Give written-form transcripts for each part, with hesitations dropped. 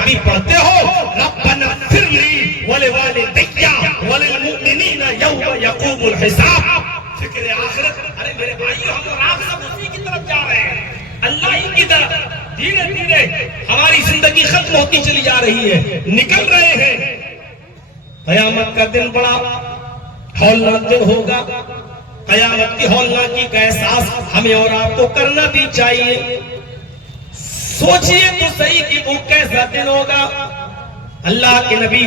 کبھی پڑھتے ہو ربنا اغفر لی ولوالدی وللمؤمنین یوم یقوم الحساب؟ فکر آخرت. ارے میرے بھائیو، ہم اور آپ سب اسی کی طرف جا رہے ہیں، اللہ ہی کی طرف. دھیرے دھیرے ہماری زندگی ختم ہوتی چلی جا رہی ہے، نکل رہے ہیں. قیامت کا دن بڑا ہولناک دن ہوگا. قیامت کی ہولناکی کا احساس ہمیں اور آپ کو کرنا بھی چاہیے. سوچئے تو صحیح کہ وہ کیسا دن ہوگا. اللہ کے نبی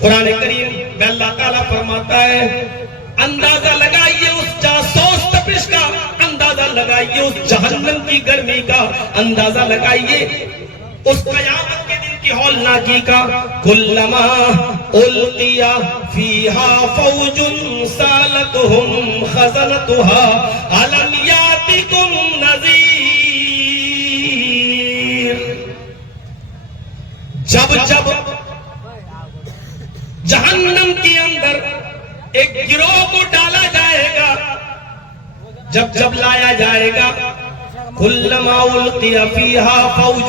قرآن کریم میں اللہ تعالیٰ فرماتا ہے اندازہ لگائیے اس جاسوس تپش کا، اندازہ لگائیے اس جہنم کی گرمی کا، اندازہ لگائیے اس قیامت کے دن کی ہولناکی کا. کلما القی فیہا فوج سالتہم خزنتہا الم یاتکم نذیر. جب جب جہنم کے اندر ایک گروہ کو ڈالا جائے گا، جب جب لایا جائے گا، کلما القی فیہا فوج،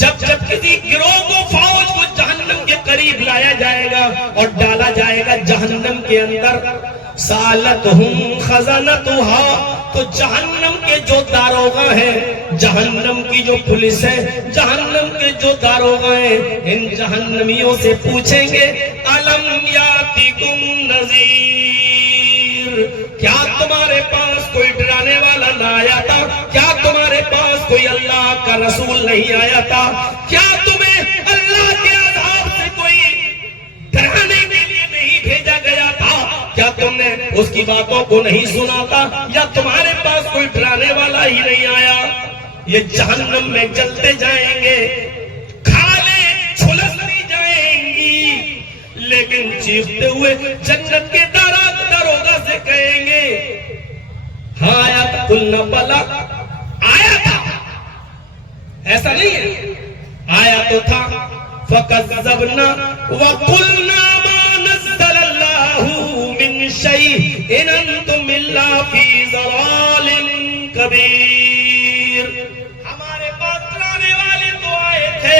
جب جب کسی گروہ کو فوج کو جہنم کے قریب لایا جائے گا اور ڈالا جائے گا جہنم کے اندر، سالتہم خزنتہا، تو جہنم کے جو داروغہ ہیں، جہنم کی جو پولیس ہے، جہنم کے جو داروغہ ہیں، ان جہنمیوں سے پوچھیں گے الم یاتکم نذیر، کیا تمہارے پاس کوئی ڈرانے والا نہ آیا تھا؟ کیا تمہارے پاس کوئی اللہ کا رسول نہیں آیا تھا؟ کیا تمہیں اللہ کے عذاب سے کوئی ڈرانے کے لیے نہیں بھیجا گیا تھا؟ کیا تم نے اس کی باتوں کو نہیں سنا تھا؟ یا تمہارے پاس کوئی ڈرانے والا ہی نہیں آیا؟ یہ جہنم میں جلتے جائیں گے، کھالیں چھلستی جائیں گی، لیکن چیختے ہوئے جنت کے داروغہ سے کہیں گے ہاں آیا تھا، قلنا بلا، آیا تھا، ایسا نہیں ہے، آیا تو تھا. فَكَذَّبْنَا وَقُلْنَا مَا نَزَّلَ اللَّهُ مِن شَيْءٍ إِنْ أَنْتُمْ إِلَّا فِي ضَلَالٍ كَبِيرٍ. ہمارے پاس ڈرانے والے تو آئے تھے،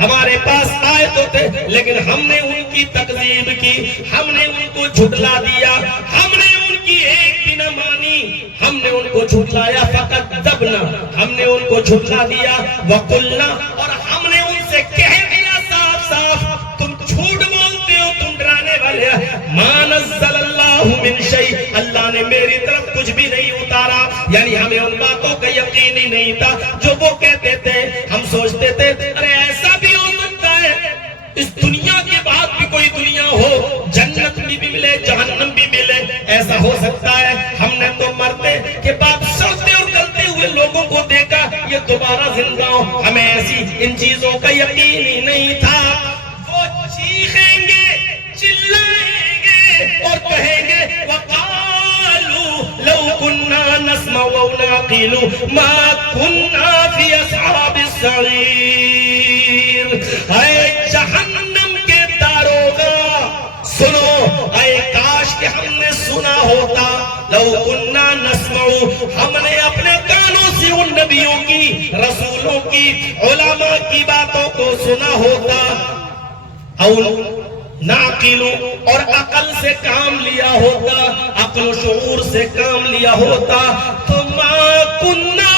ہمارے پاس آئے تو تھے، لیکن ہم نے ان کی تکذیب کی، ہم نے ان کو جھٹلا دیا، ہم نے ان کی ایک بھی نہ مانی، ہم نے ان کو جھٹلایا. فَكَذَّبْنَا، ہم نے ان کو جھٹلا دیا. وَقُلْنَا، اور ہم نے ان سے کہہ دیا صاف صاف تم جھوٹ بولتے ہو، تم ڈرانے والے. مَا نَزَّلَ اللَّهُ مِن شَيْءٍ، اللہ نے میری طرف کچھ بھی نہیں اتارا. یعنی ہمیں ان باتوں کا یقین ہی نہیں تھا جو وہ کہتے تھے. ہم سوچتے تھے ارے ایسا بھی ہو سکتا ہے اس دنیا کے بعد بھی کوئی دنیا ہو، جنت بھی ملے جہنم بھی ملے، ایسا ہو سکتا ہے. ہم نے تو مرتے کے بعد سوچتے اور کرتے ہوئے لوگوں کو دیکھا یہ دوبارہ زندہ ہو، ہمیں ایسی ان چیزوں کا یقین ہی نہیں تھا. وہ چیخیں گے، چلائیں گے اور کہیں گے وَقَالُوا لَوْ كُنَّا نَسْمَعُ أَوْ نَعْقِلُ مَا كُنَّا فِي أَصْحَابِ السَّعِيرِ. اے جہنم کے داروغہ سنو، اے کاش کہ ہم نے سنا ہوتا. لَوْ كُنَّا نَسْمَعُ، ہم نے اپنے کانوں سے ان نبیوں کی، رسولوں کی، علماء کی باتوں کو سنا ہوتا. اور ناقل، اور عقل سے کام لیا ہوتا، عقل و شعور سے کام لیا ہوتا، تو ما کننا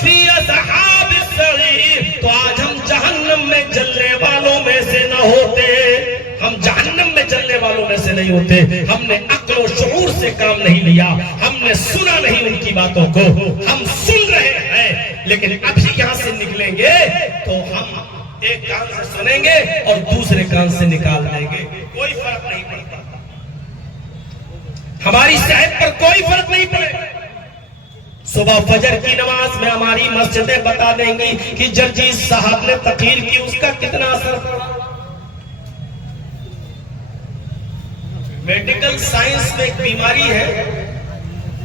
فی اصحاب السعیر، تو آج ہم جہنم میں جلنے والوں میں سے نہ ہوتے. ہم جہنم میں جلنے والوں میں سے نہیں ہوتے. ہم نے عقل و شعور سے کام نہیں لیا، ہم نے سنا نہیں ان کی باتوں کو. ہم سن رہے ہیں لیکن ابھی یہاں سے نکلیں گے تو ہم ایک کان سے سنیں گے اور دوسرے کان سے نکال دیں گے، کوئی فرق نہیں پڑتا. ہماری صحت پر کوئی فرق نہیں پڑے. صبح فجر کی نماز میں ہماری مسجدیں بتا دیں گی کہ جرجیز صاحب نے تقریر کی، اس کا کتنا اثر پڑا. میڈیکل سائنس میں ایک بیماری ہے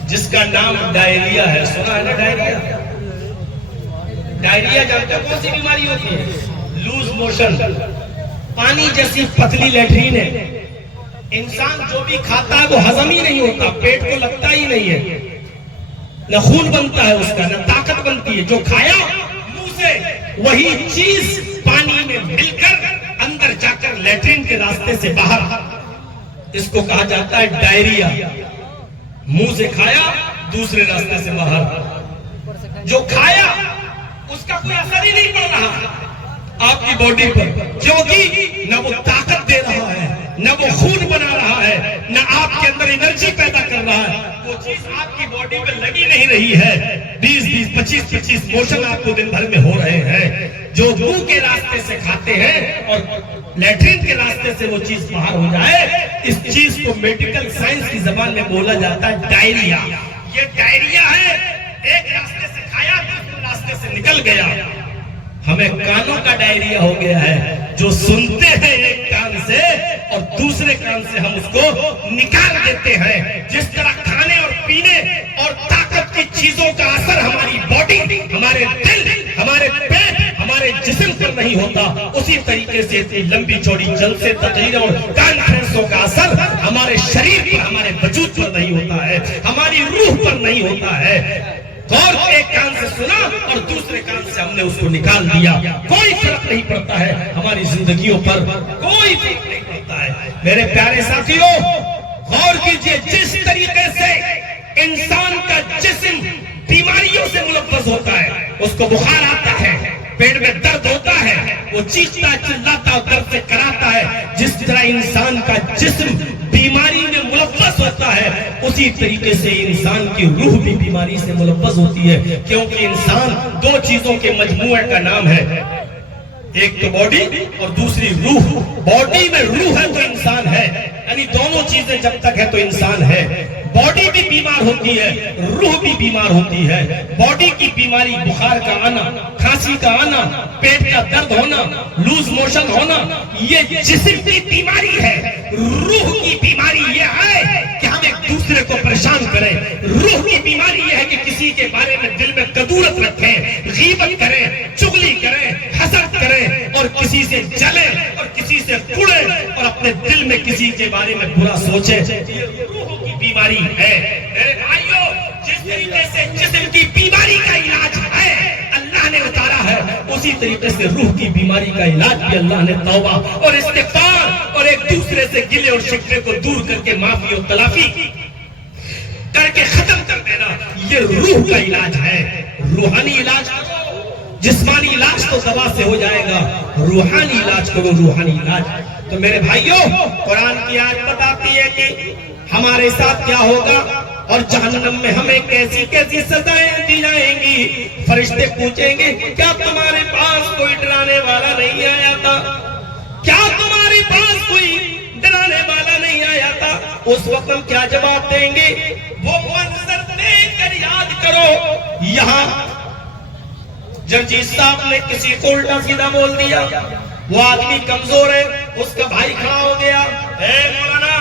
جس کا نام ڈائریا ہے. سنا ہے نا ڈائریا؟ ڈائریا جانتے ہیں کون سی بیماری ہوتی ہے؟ لوز موشن، پانی جیسی پتلی لیٹرین ہے. انسان جو بھی کھاتا ہے وہ ہضم ہی نہیں ہوتا، پیٹ کو لگتا ہی نہیں ہے، نہ خون بنتا ہے اس کا، نہ طاقت بنتی ہے. جو کھایا منہ سے وہی چیز پانی پانی میں مل کر اندر جا کر لیٹرین کے راستے سے باہر، اس کو کہا جاتا ہے ڈائریا. منہ سے کھایا دوسرے راستے سے باہر. جو کھایا اس کا کوئی اثر ہی نہیں پڑ رہا آپ کی باڈی پر، کیونکہ نہ وہ طاقت دے رہا ہے، نہ وہ خون بنا رہا ہے، نہ آپ کے اندر انرجی پیدا کر رہا ہے. وہ چیز آپ کی باڈی پہ لگی نہیں رہی ہے. 20 25 موشن آپ کو دن بھر میں ہو رہے ہیں. جو منہ کے راستے سے کھاتے ہیں اور لیٹرین کے راستے سے وہ چیز باہر ہو جائے، اس چیز کو میڈیکل سائنس کی زبان میں بولا جاتا ہے ڈائریا. یہ ڈائریا ہے، ایک راستے سے کھایا دوسرے راستے سے نکل گیا. ہمیں کانوں کا ڈائریا ہو گیا ہے، جو سنتے ہیں ایک کان سے اور دوسرے کان سے ہم اس کو نکال دیتے ہیں. جس طرح کھانے اور پینے اور طاقت کی چیزوں کا اثر ہماری باڈی، ہمارے دل، ہمارے پیٹ، ہمارے جسم پر نہیں ہوتا، اسی طریقے سے لمبی چوڑی جلسے، تقریروں اور کانفرنسوں کا اثر ہمارے شریر پر، ہمارے وجود پر نہیں ہوتا ہے، ہماری روح پر نہیں ہوتا ہے. اور ایک کان سے سنا اور دوسرے کان سے ہم نے اس کو نکال دیا. کوئی فرق نہیں پڑتا ہے ہماری زندگیوں پر، کوئی فرق نہیں پڑتا ہے. میرے پیارے ساتھیوں، غور کیجئے، جس طریقے سے انسان کا جسم بیماریوں سے ملوث ہوتا ہے، اس کو بخار آتا ہے، پیٹ میں درد ہوتا ہے، وہ چیختا چلاتا اور درد سے کراتا ہے، جس طرح انسان کا جسم بیماری میں ملوث ہوتا ہے، اسی طریقے سے انسان کی روح بھی بیماری سے ملوث ہوتی ہے. کیونکہ انسان دو چیزوں کے مجموعے کا نام ہے، ایک تو باڈی اور دوسری روح. باڈی میں روح ہے تو انسان ہے، یعنی دونوں چیزیں جب تک ہے تو انسان ہے. باڈی بھی بیمار ہوتی ہے، روح بھی بیمار ہوتی ہے. باڈی کی بیماری بخار کا آنا، کھانسی کا آنا، پیٹ کا درد ہونا، لوز موشن ہونا، یہ جسم کی بیماری ہے. روح کی بیماری یہ ہے کہ ہم ایک دوسرے کو پریشان کریں. روح کی بیماری یہ ہے کہ کسی کے بارے میں دل میں کدورت رکھیں، غیبت کریں، چغلی کریں، حسد کریں اور کسی سے جلیں اور کسی سے کڑیں اور اپنے دل میں کسی کے بارے میں برا سوچیں. یہ روح کی بیماری ہے. میرے بھائیوں، جس طریقے سے جسم کی بیماری کا علاج ہے اللہ نے اتارا ہے، اسی طریقے سے روح کی بیماری کا علاج بھی اللہ نے توبہ اور استغفار اور ایک دوسرے سے گلے اور شکوے کو دور کر کے معافی اور تلافی کر کے ختم کر دینا، یہ روح کا علاج ہے. روحانی علاج کرو، جسمانی علاج تو دوا سے ہو جائے گا، روحانی علاج کرو، روحانی علاج. تو میرے بھائیوں، قرآن کی آیت بتاتی ہے کہ ہمارے ساتھ کیا ہوگا اور جہنم میں ہمیں کیسی کیسی سزائیں دی جائیں گی. فرشتے پوچھیں گے کیا تمہارے پاس کوئی ڈرانے والا نہیں آیا تھا؟ کیا تمہارے پاس کوئی ڈرانے والا نہیں آیا تھا؟ اس وقت ہم کیا جواب دیں گے؟ وہ منظر دیکھ کر یاد کرو، یہاں جرجیت صاحب نے کسی کو الٹا سیدھا بول دیا، وہ آدمی کمزور ہے، اس کا بھائی کھڑا ہو گیا، اے مولانا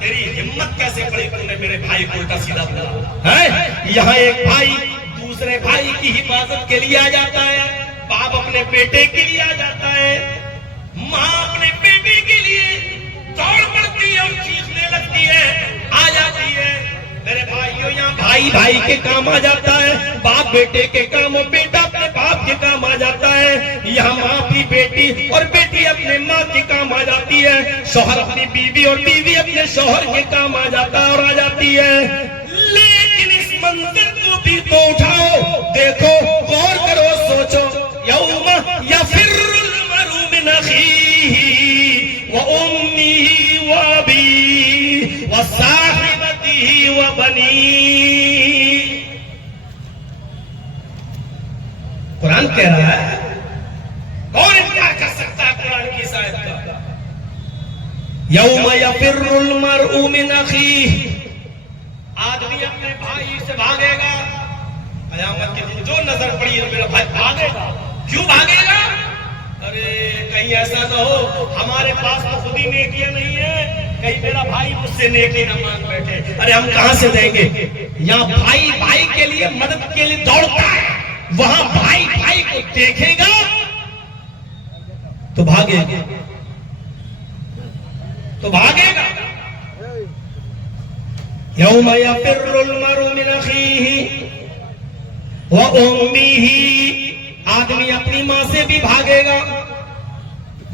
تیری ہمت کیسے پڑی، تم نے میرے بھائی کو الٹا سیدھا بولا ہے؟ یہاں ایک بھائی دوسرے بھائی کی حفاظت کے لیے آ جاتا ہے، باپ اپنے بیٹے کے لیے آ جاتا ہے، ماں اپنے بیٹے کے لیے دوڑ پڑتی ہے اور چیخنے لگتی ہے، آ جاتی ہے. میرے بھائیوں، یہاں بھائی بھائی کے کام آ جاتا ہے، باپ بیٹے کے کام اور بیٹا اپنے باپ کے کام آ جاتا ہے. یہاں ماں اپنی بیٹی اور بیٹی اپنے ماں کے کام آ جاتی ہے، شوہر اپنی بیوی اور بیوی اپنے شوہر کے کام آ جاتا ہے اور آ جاتی ہے. لیکن اس منظر کو بھی تو اٹھاؤ، دیکھو، غور کرو، سوچو. یوم یفر المرء من اخیہ وامہ وابیہ وصاحبتہ وبنیہ. قرآن کہہ رہا ہے، کون انکار کر سکتا ہے قرآن کی اس آیت کا؟ یوم یفر المرء من اخیہ، آدمی اپنے بھائی سے بھاگے گا. قیامت کے دن جو نظر پڑی ہے میرا بھائی بھاگے گا. کیوں بھاگے گا؟ ارے کہیں ایسا نہ ہو ہمارے پاس تو خود ہی نیکیاں نہیں ہے، کہیں میرا بھائی مجھ سے نیکی نہ مانگ بیٹھے. ارے ہم کہاں سے دیں گے؟ یہاں بھائی بھائی کے لیے مدد کے لیے دوڑتا ہے، وہاں بھائی بھائی کو دیکھے گا تو بھاگے گا، تو بھاگے گا. یوم یفر المرء من اخیہ وامہ، آدمی اپنی ماں سے بھی بھاگے گا.